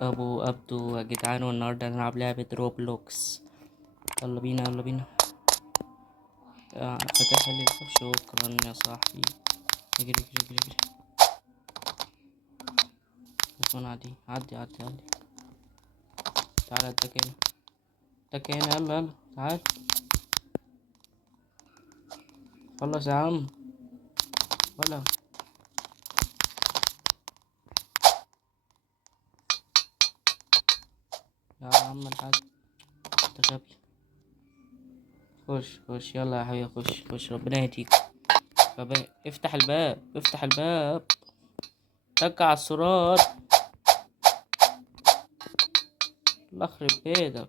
ابو ابدو يا جدعان، والنهارده هنلعب لعبة روبلوكس. يلا بينا يلا بينا. فاتح لي شكرا يا صاحبي. اجري اجري اجري اجري. تكون عادي، عدي. تعالى اتك هنا يلا تعال. خلص يا عم. ولا يا عم الحاج، انت غبي. خش يلا يا حبيبي، خش ربنا يهديك. افتح الباب. تك على الزرار. الله يخرب بيتك.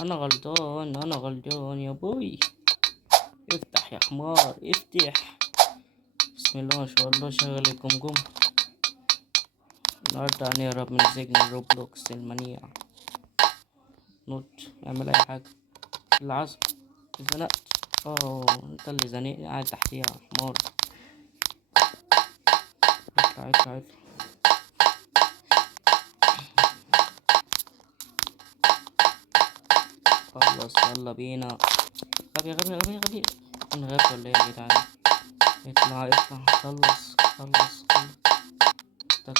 انا غلطان يا بوي. افتح يا حمار افتح. بسم الله ما شاء الله، شغل الجمجمة. النهاردة هنهرب من سجن الروبلوكس المنيع. نط، اعمل اي حاجة. العصر اتزنقت. انت اللي زنقني، قاعد تحتيها يا حمار. اطلع. خلص يلا بينا. غبي. انا غبي ولا ايه يا جدعان؟ اطلع خلص. تك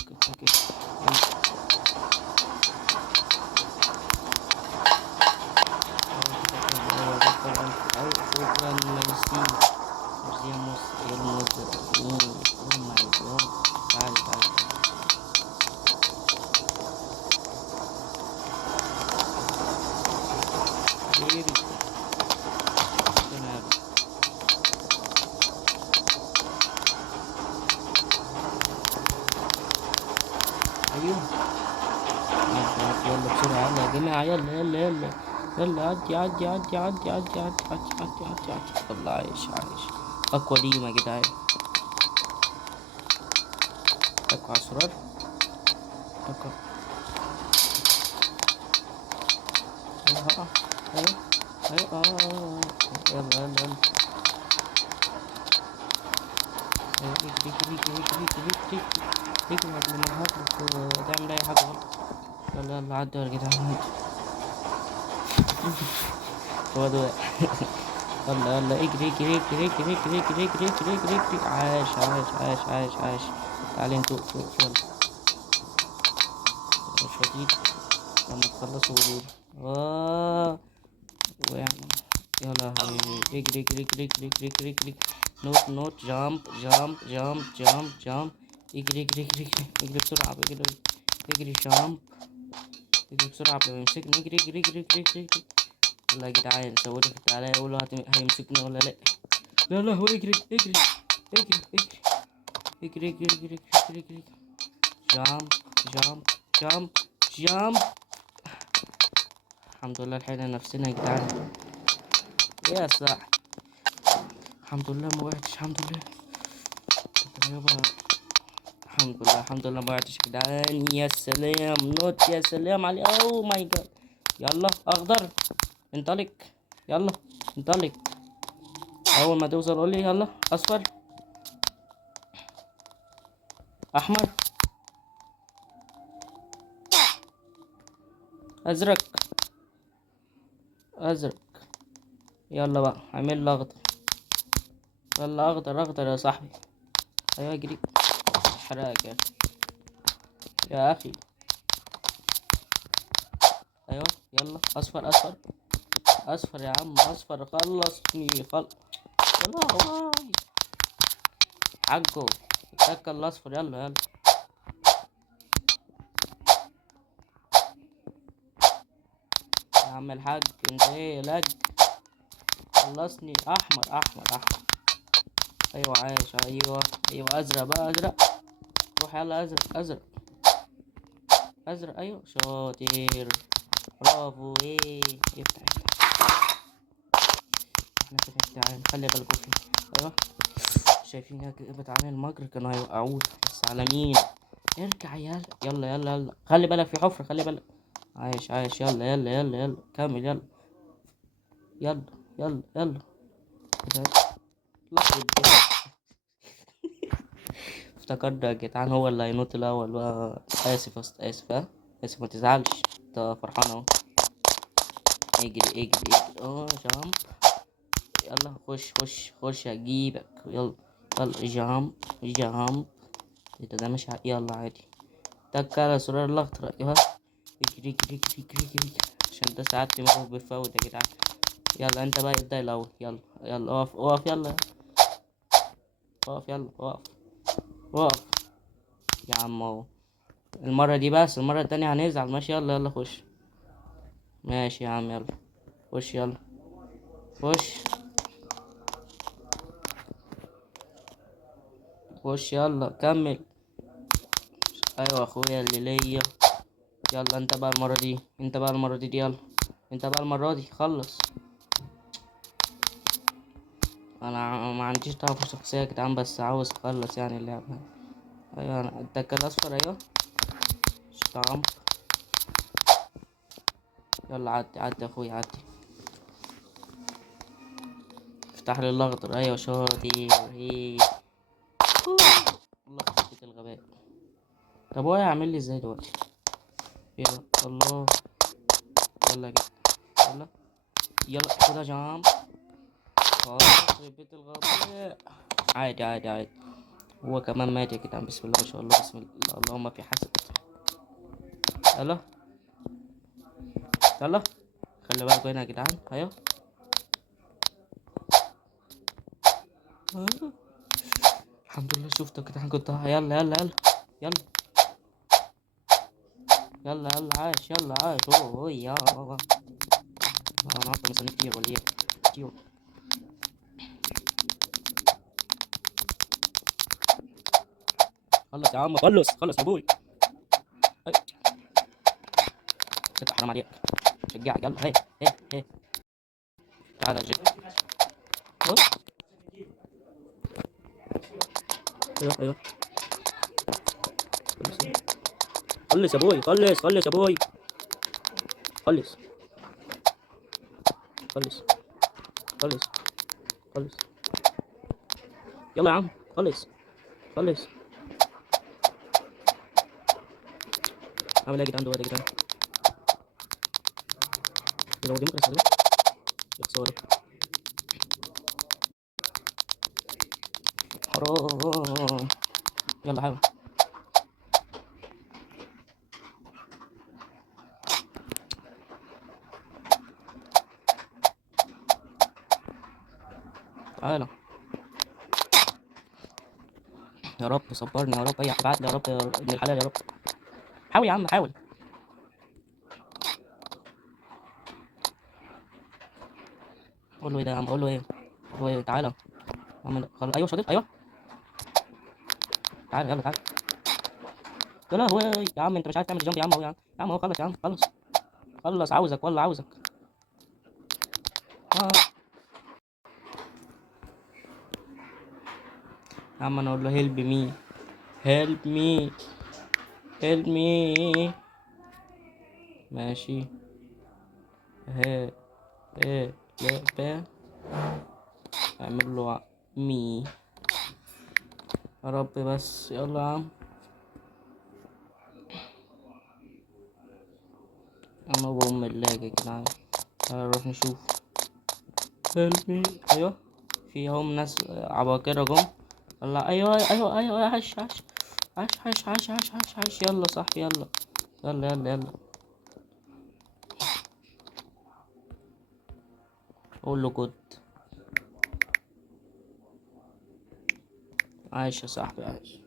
شكرا ميرسي يا موز. اوه ماي جاد. تعال بيبي. ايوه يلا بسرعة، يلا يا جماعة، يلا عدي. والله عايش. اقوى ديما يا جدعان. تكوا على الزرار. تكوا. ايوه يلا. اجري قبل ما الهاكر تعمل اي حاجة غلط. يلا عدوا يا جدعان. هو ده. يلا اجري. عاش. تعالي انتوا فوق يلا. شديد. لما تخلصوا قولولي. ويعني يلا اجري. نوت جامب. اجري بسرعة اجري جامب. اجري بسرعة قبل ما يمسكني. اجري. والله يا جدعان سووا لي فكرة عليا، يقولوا هيمسكني ولا لا. لا هو اجري. جامب. الحمد لله لحقنا نفسنا يا جدعان. يا صاح، الحمد لله ما وقعتش. الحمد لله ما وقعتش يا جدعان. يا سلام نوت، يا سلام علي. اوه ماي جاد. يلا اخضر انطلق. يلا انطلق. اول ما توصل قولي يلا. اصفر، احمر، ازرق. يلا بقى اعمل لي اخضر. يلا اخضر يا صاحبي. ايوه اجري. حرقك يا اخي. ايوه يلا اصفر يا عم. خلصني والله حقه. التكة الاصفر. يلا يا عم الحاج، انت ايه لاج؟ خلصني. احمر. ايوه عايش. ايوه ازرق بقى. روح يلا ازرق. ايوه شاطر. برافو. ايه افتح. احنا كده يا جدعان، خلي بالكوا فيه. ايوه شايفين يا بتعمل المجر كانوا هيوقعوه، بس على مين؟ ارجع يلا. خلي بالك في حفرة، خلي بالك. عايش. يلا كمل. يلا. لحظة. افتكرت يا جدعان هو اللي هينط الاول بقى. اسف يا اسطى، اسف، ها، اسف، ما تزعلش، انت فرحان اهو. اجري اجري اجري، جامب. يلا خش خش خش هجيبك، يلا. يلا جامب جامب. ايه ده مش يلا عادي. تك على زرار الاخضر، ايوه. اجري اجري اجري اجري اجري عشان ده ساعات دماغه بيفوت يا جدعان. يلا انت بقى ابدأ الاول، يلا يلا اقف اقف يلا. اقف يلا اقف اقف. يا عم اهو. المرة دي بس، المرة التانية هنزعل. ماشي يلا يلا خش. ماشي يا عم يلا. خش يلا. خش خش يلا كمل. ايوه اخويا اللي ليا. يلا انت بقى المرة دي، انت بقى المرة دي يلا. انت بقى المرة دي خلص. انا ما عنديش ضعف شخصية يا جدعان، بس عاوز اخلص يعني اللعبة. ايوه انا الدكة الاصفر، ايوه. شطامب. يلا عدي عدي يا اخويا عدي. افتح لي الاخضر، ايوه شاطر. هي الله يخرب الغباء. طب هو هيعمل لي ازاي دلوقتي؟ يلا الله. يلا كده. يلا يلا خدها جامب. يخرب بيت الغباء. عادي عادي عادي. هو كمان مات يا جدعان. بسم الله ما شاء الله، بسم الله اللهم في حسب. يلا يلا. خلي بالكوا هنا يا جدعان، ايوه. الحمد لله شفتك يا جدعان، كنت يلا يلا يلا. يلا يلا يلا عاش، يلا عاش. اوه يا انا اصلا مستني كتير ولا ايه؟ كتير. خلص يا عم، خلص خلص يا ابوي. هاي ست، حرام عليك. شجعك يلا. هاي هاي هاي. تعالى يا جد. أهو. ايوه ايوه. خلص يا ابوي، خلص خلص يا ابوي. خلص خلص خلص خلص. يلا يا عم خلص خلص. عامل ايه يا جدعان دلوقتي يا جدعان؟ لو دي ممكن استخدمها. يا خسارة. حرام. يلا حاول. تعالى. يا رب صبرني يا رب، اي ابعت لي يا رب، يا رب ابن الحلال يا رب. حاول يا عم حاول. قول له ايه ده يا عم، قول له ايه. قول له ايه، تعالى. يا عم خلاص، ايوه شاطر ايوه. تعالى يلا تعالى. يا لهوي يا عم، انت مش عارف تعمل جنب يا عم اهو، يا عم يا عم اهو. خلص يا عم خلص. خلص عاوزك والله عاوزك. اه يا عم انا اقول له هيلب مي. هيلب مي. هيلب مي. ماشي. ها. ايه. لعبة. اعمل له مي. يا رب بس يلا يا عم. اما بأم الله يا جدعان. تعالى نروح نشوف. هيلب مي. ايوه. في هم ناس عباقرة جم. الله ايوه ايوه ايوه. عش عش عش عش عش عش عش عش. يلا صاحبي يلا. يلا يلا يلا. قول له جود. عايش يا صاحبي عايش.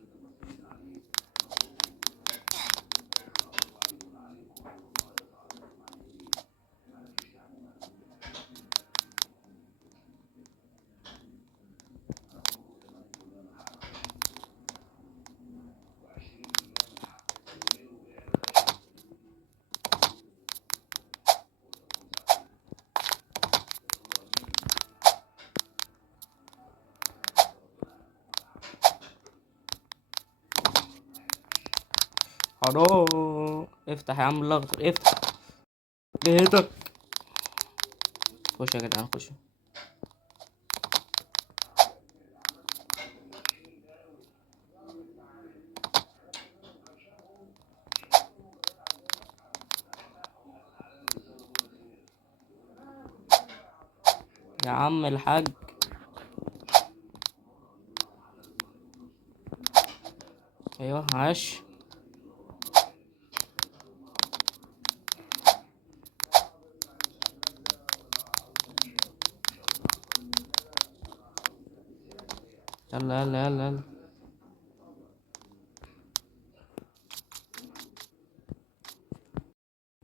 حرام. افتح يا عم الاخضر افتح. بيتك. خش يا جدعان خش. يا عم الحاج. ايوه عاش. يلا يلا يلا يلا.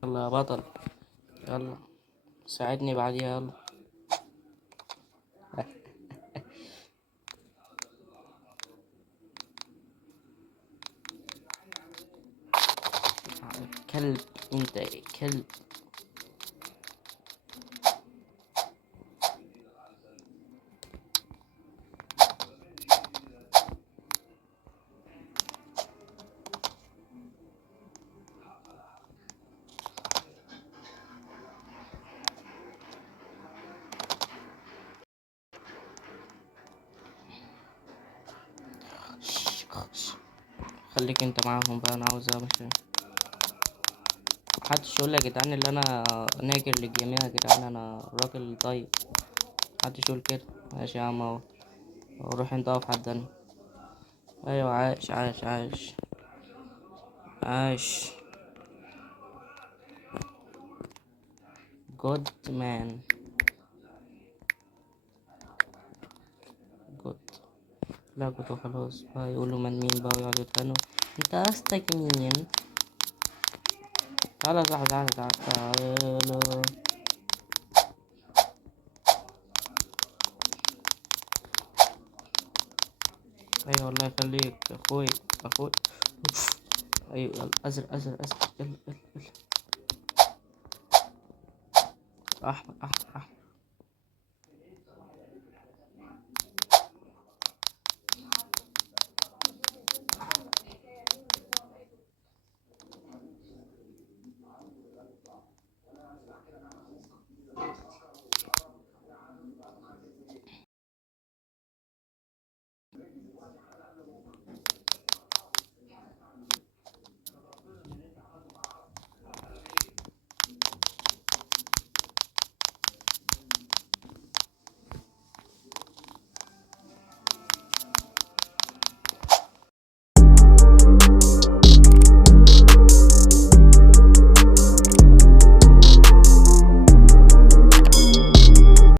يلا يا بطل. يلا ساعدني بعديها يلا. كلب. انت كلب. خليك انت معاهم بقى، انا عاوز امشي. محدش يقول يا جدعان اللي انا ناجر للجميع يا جدعان، انا راجل طيب. محدش يقول كده. ماشي يا عم اهو. روح انت اقف على الدنيا. ايوه عاش عاش عاش. عاش. جود مان. جود. لا جود خلاص بقى، يقولوا من مين بقى ويقعدوا يتخانقوا. انت قصدك مين؟ تعالى يا صاحبي تعالى تعالى تعالى. ايوه الله يخليك اخوي. اخوي. ايوه يلا ازرق ازرق ازرق. يلا يلا يلا. احمر احمر احمر.